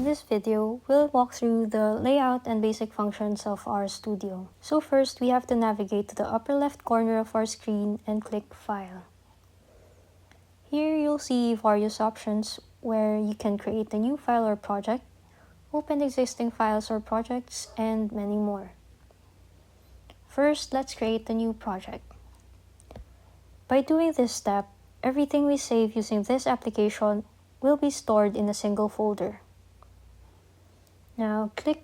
In this video, we'll walk through the layout and basic functions of RStudio. So first, we have to navigate to the upper left corner of our screen and click File. Here you'll see various options where you can create a new file or project, open existing files or projects, and many more. First, let's create a new project. By doing this step, everything we save using this application will be stored in a single folder. Now click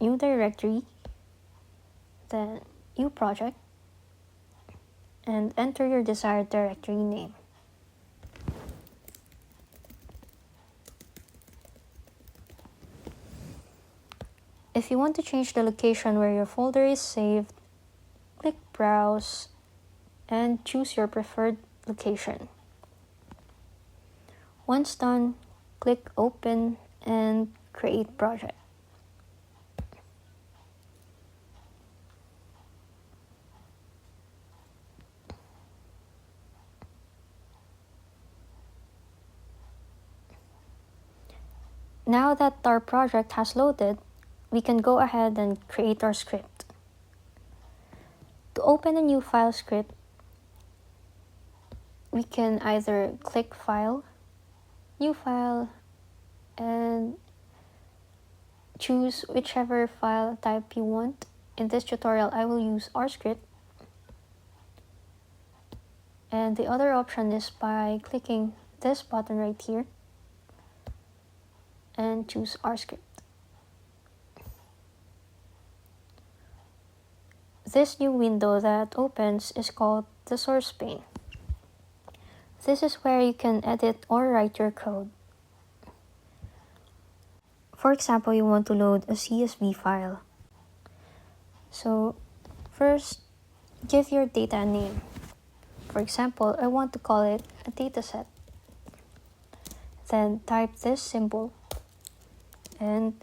New Directory, then New Project, and enter your desired directory name. If you want to change the location where your folder is saved, click Browse and choose your preferred location. Once done, click Open and Create Project. Now that our project has loaded, we can go ahead and create our script. To open a new file script, we can either click File, New File, and choose whichever file type you want. In this tutorial, I will use RScript. And the other option is by clicking this button right here and choose RScript. This new window that opens is called the source pane. This is where you can edit or write your code. For example, you want to load a CSV file. So first, give your data a name. For example, I want to call it a dataset. Then type this symbol and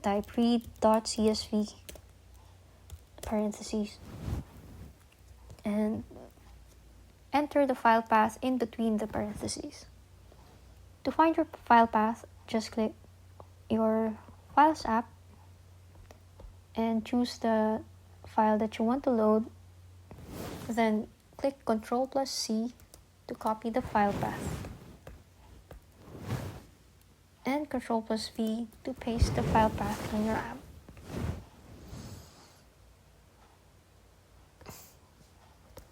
type read.csv parentheses and enter the file path in between the parentheses. To find your file path, just click your Files app and choose the file that you want to load. Then click Ctrl+C to copy the file path and Ctrl+V to paste the file path in your app.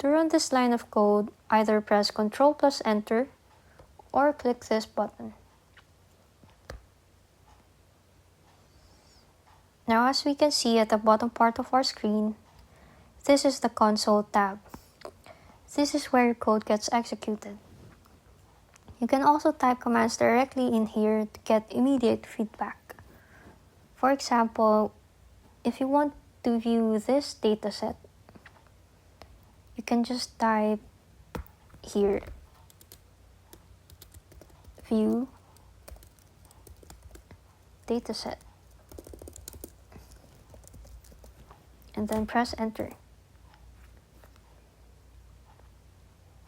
To run this line of code, either press Ctrl+Enter or click this button. Now, as we can see at the bottom part of our screen, this is the console tab. This is where your code gets executed. You can also type commands directly in here to get immediate feedback. For example, if you want to view this dataset, you can just type here, view dataset, and then press enter.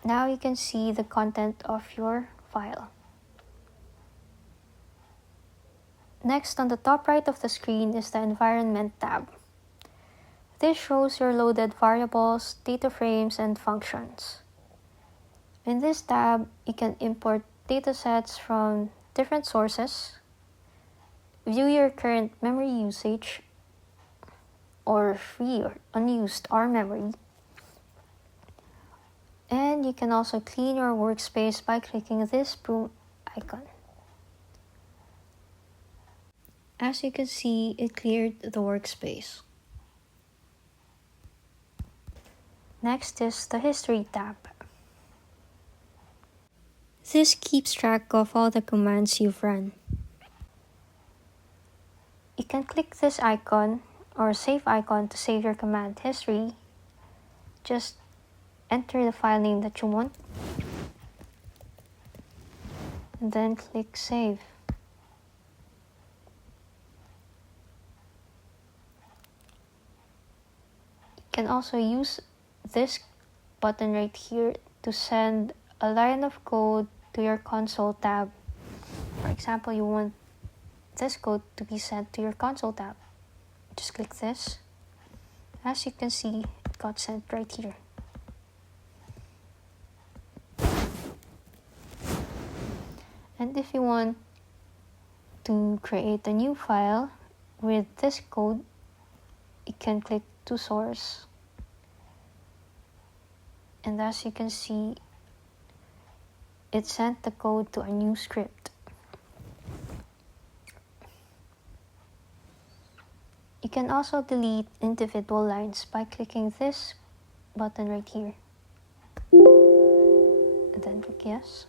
Now you can see the content of your file. Next, on the top right of the screen is the Environment tab. This shows your loaded variables, data frames, and functions. In this tab, you can import datasets from different sources, view your current memory usage, or free or unused R memory, and you can also clean your workspace by clicking this broom icon. As you can see, it cleared the workspace. Next is the History tab. This keeps track of all the commands you've run. You can click this icon or save icon to save your command history. Just enter the file name that you want and then click Save. You can also use this button right here to send a line of code to your console tab For example, you want this code to be sent to your console tab. Just click this. As you can see, it got sent right here. And if you want to create a new file with this code, you can click to source. And as you can see, it sent the code to a new script. You can also delete individual lines by clicking this button right here. And then click yes.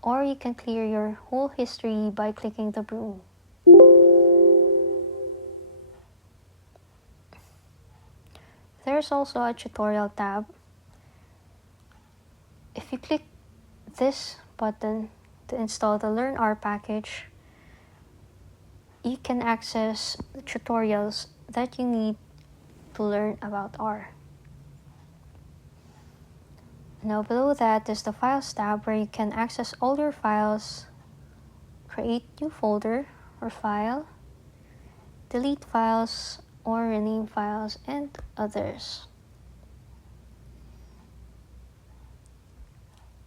Or you can clear your whole history by clicking the broom. There's also a tutorial tab. If you click this button to install the Learn R package, you can access the tutorials that you need to learn about R. Now below that is the Files tab where you can access all your files, create new folder or file, delete files or rename files, and others.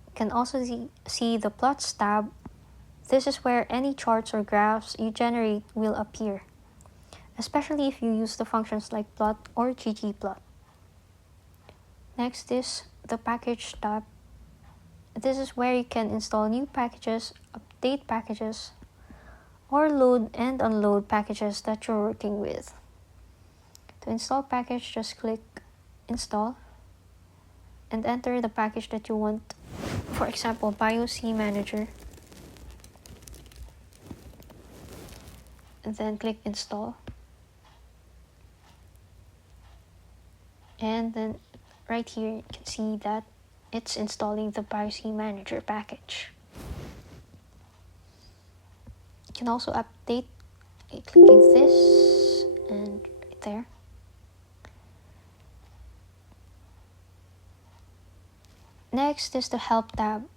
You can also see the Plots tab. This is where any charts or graphs you generate will appear, especially if you use the functions like plot or ggplot. Next is the Package tab. This is where you can install new packages, update packages, or load and unload packages that you're working with. To install package, just click Install and enter the package that you want. For example, bioinformatics. And then click Install. And then right here you can see that it's installing the bioinformatics package. You can also update by clicking this and right there. Next is the Help tab.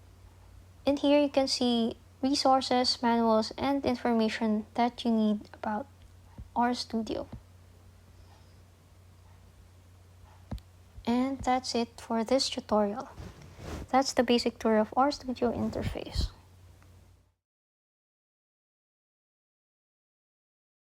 In here you can see resources, manuals, and information that you need about RStudio. And that's it for this tutorial. That's the basic tour of RStudio interface.